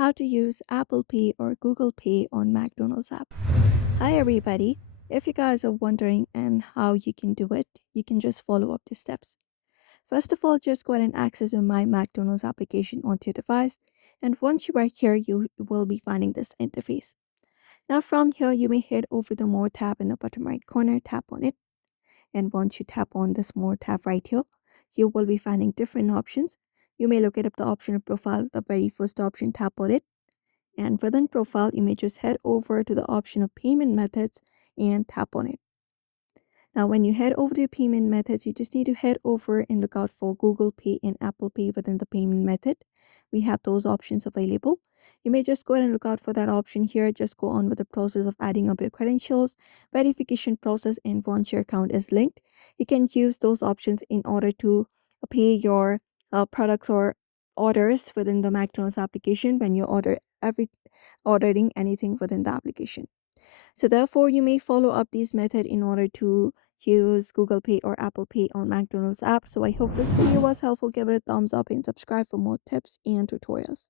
how to use Apple Pay or Google Pay on McDonald's app. Hi everybody. If you guys are wondering and how you can do it, you can just follow up the steps. First of all, just go ahead and access your My McDonald's application onto your device. And once you are here, you will be finding this interface. Now from here, you may head over the More tab in the bottom right corner, tap on it. And once you tap on this More tab right here, you will be finding different options. You may look up the option of profile, the very first option, tap on it. And within profile, you may just head over to the option of payment methods and tap on it. Now, when you head over to payment methods, you just need to head over and look out for Google Pay and Apple Pay within the payment method. We have those options available. You may just go ahead and look out for that option here. Just go on with the process of adding up your credentials, verification process, and once your account is linked, you can use those options in order to pay your products or orders within the McDonald's application when you ordering anything within the application. So therefore, you may follow up this method in order to use Google Pay or Apple Pay on McDonald's app. So I hope this video was helpful. Give it a thumbs up and subscribe for more tips and tutorials.